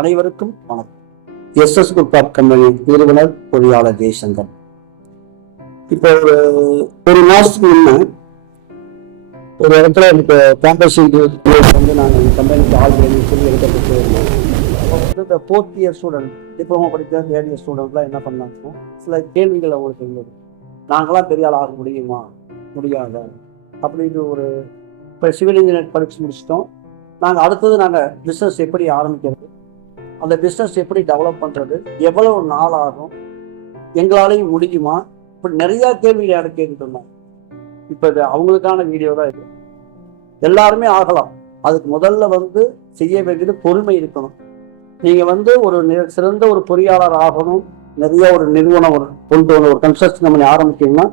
அனைவருக்கும் வணக்கம். SS group of company நிறுவனர் பொறியாளர் ஜெய்சங்கர். இப்போ ஒரு மாசத்துக்கு முன்ன ஒரு இடத்துல எனக்கு கேம்பஸ் வந்து நாங்கள் கம்பெனிக்கு ஆள் வேணும்னு சொல்லி எடுக்கப்பட்டு இருந்தோம். அப்போ வந்து இந்த 4th இயர் ஸ்டூடெண்ட், டிப்ளமோ படிக்கிற 3rd இயர் ஸ்டூடெண்ட்லாம் என்ன பண்ணாங்கன்னா சில கேள்விகள் அவங்களுக்கு இருந்தது. நாங்களாம் பெரிய ஆள் ஆக முடியுமா, முடியாத அப்படின்னு ஒரு இப்போ சிவில் இன்ஜினியர் படித்து முடிச்சிட்டோம். நாங்கள் அடுத்தது நாங்கள் பிஸ்னஸ் எப்படி ஆரம்பிக்கிறது, அந்த பிஸ்னஸ் எப்படி டெவலப் பண்ணுறது, எவ்வளவு நாள் ஆகும், எங்களாலையும் முடியுமா, இப்படி நிறையா கேள்விகள் யாரும் கேட்டுட்டு இருந்தாங்க. இப்போ இது அவங்களுக்கான வீடியோ தான் இது. எல்லாருமே ஆகலாம். அதுக்கு முதல்ல வந்து செய்ய வேண்டியது பொறுமை இருக்கணும். நீங்கள் வந்து ஒரு சிறந்த ஒரு பொறியாளர் ஆகணும், நிறைய ஒரு நிறுவனம் கொண்டு வந்து ஒரு கன்ஸ்ட்ரக்ஷன் கம்பெனி ஆரம்பிக்கணும்னா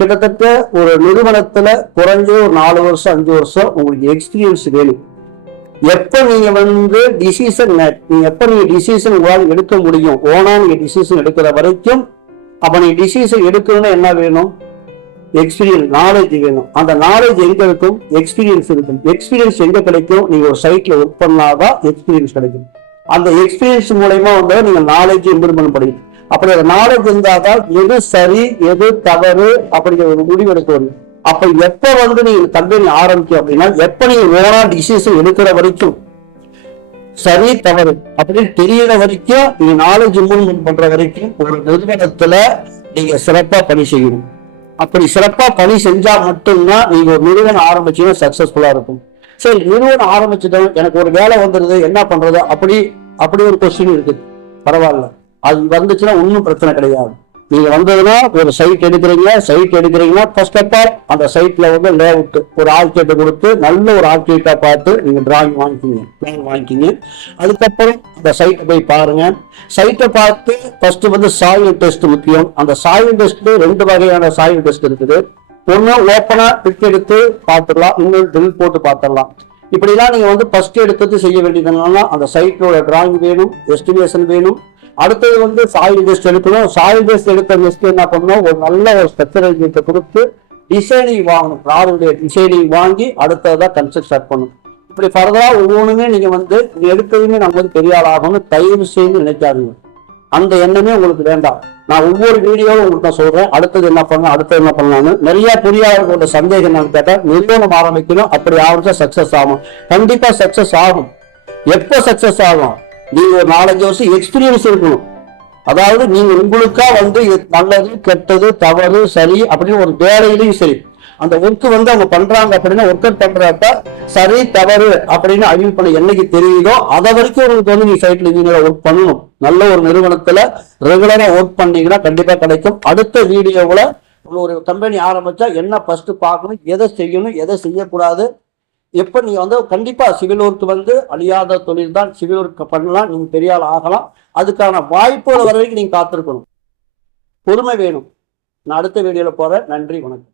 கிட்டத்தட்ட ஒரு நிறுவனத்தில் குறைஞ்ச ஒரு 4 வருஷம் 5 வருஷம் உங்களுக்கு எக்ஸ்பீரியன்ஸ் வேணும். எப்ப நீங்க வந்து டிசிஷன் உங்களால் எடுக்க முடியும், ஓனா நீங்க டிசிஷன் எடுக்கிற வரைக்கும், அப்ப நீங்க டிசிஷன் எடுக்கணும்னா என்ன வேணும், எக்ஸ்பீரியன்ஸ், நாலேஜ் வேணும். அந்த நாலேஜ் எங்க இருக்கும், எக்ஸ்பீரியன்ஸ் இருக்கும். எக்ஸ்பீரியன்ஸ் எங்க கிடைக்கும், நீங்க ஒரு சைட்ல ஒர்க் பண்ணாதான் எக்ஸ்பீரியன்ஸ் கிடைக்கும். அந்த எக்ஸ்பீரியன்ஸ் மூலயமா வந்து நீங்க நாலேஜ் இம்ப்ரூவ் பண்ண முடியும். அப்படி அந்த நாலேஜ் இருந்தாதான் எது சரி எது தவறு அப்படிங்கிற ஒரு முடிவு எடுக்க முடியும். அப்ப எப்ப வந்து நீங்க கம்பெனி ஆரம்பிக்கும் அப்படின்னா, எப்ப நீங்க ஓனா டிசிஷன் எடுக்கிற வரைக்கும், சரி தவறு அப்படின்னு தெரியற வரைக்கும், நீங்க நாலேஜ் இம்ப்ரூவ்மெண்ட் பண்ற வரைக்கும் ஒரு நிறுவனத்துல நீங்க சிறப்பா பணி செய்யணும். அப்படி சிறப்பா பணி செஞ்சா மட்டும்தான் நீங்க ஒரு நிறுவனம் ஆரம்பிச்சீங்கன்னா சக்சஸ்ஃபுல்லா இருக்கும். சரி, நிறுவனம் ஆரம்பிச்சுட்டோம், எனக்கு ஒரு வேலை வந்துருது, என்ன பண்றது, அப்படி ஒரு கொஸ்டின் இருக்கு. பரவாயில்ல, அது வந்துச்சுன்னா ஒன்றும் பிரச்சனை கிடையாது. நீங்க வந்ததுன்னா ஒரு சைட் எடுக்கிறீங்கன்னா ஃபர்ஸ்ட் ஆஃப் ஆல் அந்த சைட்ல வந்து லேஅவுட் ஒரு ஆர்கிடெக்ட் கொடுத்து நல்ல ஒரு ஆர்கிடெக்டா பார்த்து நீங்க டிராயிங் வாங்கிக்கிங்க. அதுக்கப்புறம் அந்த சைட்டை போய் பாருங்க. சைட்டை பார்த்து ஃபர்ஸ்ட் வந்து சாயில் டெஸ்ட் முக்கியம். அந்த சாயில் டெஸ்ட் 2 வகையான சாயில் டெஸ்ட் இருக்குது. ஒண்ணு ஓப்பனா பிக் எடுத்து பார்த்துடலாம், இன்னொரு ட்ரில் போட்டு பார்த்துடலாம். இப்படிலாம் நீங்க வந்து ஃபர்ஸ்ட் எடுத்து செய்ய வேண்டியது என்னன்னா, அந்த சைட்டோட டிராயிங் வேணும், எஸ்டிமேஷன் வேணும். அடுத்தது வந்து சாயில் டெஸ்ட் எடுக்கணும். சாயில் டெஸ்ட் எடுத்த நெக்ஸ்ட் என்ன பண்ணணும், ஒரு நல்ல ஒரு ஸ்ட்ரக்சரைசேஷனை கொடுத்து டிசைனிங் வாங்கணும். ராடுடைய டிசைனிங் வாங்கி அடுத்ததான் கன்ஸ்ட்ரக்ட் ஸ்டார்ட் பண்ணணும். இப்படி ஃபர்தரா ஒவ்வொன்றுமே நீங்க வந்து எடுத்ததுமே நம்ம வந்து பெரிய ஆள் ஆகணும் தயவு செய்து நினைக்காதீங்க. அந்த எண்ணமே உங்களுக்கு வேண்டாம். நான் ஒவ்வொரு வீடியோவும் உங்களுக்கு நான் சொல்றேன், அடுத்தது என்ன பண்ணலாம்னு. நிறைய பொறியாளர்களோட சந்தேகம் என்னன்னு கேட்டா, நிறுவனம் ஆரம்பிக்கணும், அப்படி ஆரம்பிச்சா சக்சஸ் ஆகும். கண்டிப்பா சக்சஸ் ஆகும். எப்ப சக்சஸ் ஆகும், நீங்க ஒரு 4-5 வருஷம் எக்ஸ்பீரியன்ஸ் இருக்கணும். அதாவது நீங்க உங்களுக்கா வந்து நல்லது கெட்டது தவறு சரி அப்படின்னு ஒரு வேலையிலையும் சரி, அந்த ஒர்க் வந்து அவங்க பண்றாங்க அப்படின்னா ஒர்க் அவுட் பண்றப்ப சரி தவறு அப்படின்னு அறிவு பண்ண என்னைக்கு தெரியுதோ அதை வரைக்கும் உங்களுக்கு வந்து நீங்க சைட்ல இன்ஜினியர் ஒர்க் பண்ணணும். நல்ல ஒரு நிறுவனத்துல ரெகுலரா ஒர்க் பண்ணீங்கன்னா கண்டிப்பா கிடைக்கும். அடுத்த வீடியோவுல ஒரு கம்பெனி ஆரம்பிச்சா என்ன ஃபர்ஸ்ட் பார்க்கணும், எதை செய்யணும் எதை செய்யக்கூடாது, எப்ப நீங்க வந்து கண்டிப்பா சிவில் ஒர்க் வந்து அழியாத தொழில் தான். சிவில் ஒர்க் பண்ணலாம், நீங்க பெரிய ஆள் ஆகலாம். அதுக்கான வாய்ப்புகள் வர வரைக்கும் நீங்க காத்திருக்கணும். பொறுமை வேணும். நான் அடுத்த வீடியோல போறேன். நன்றி, வணக்கம்.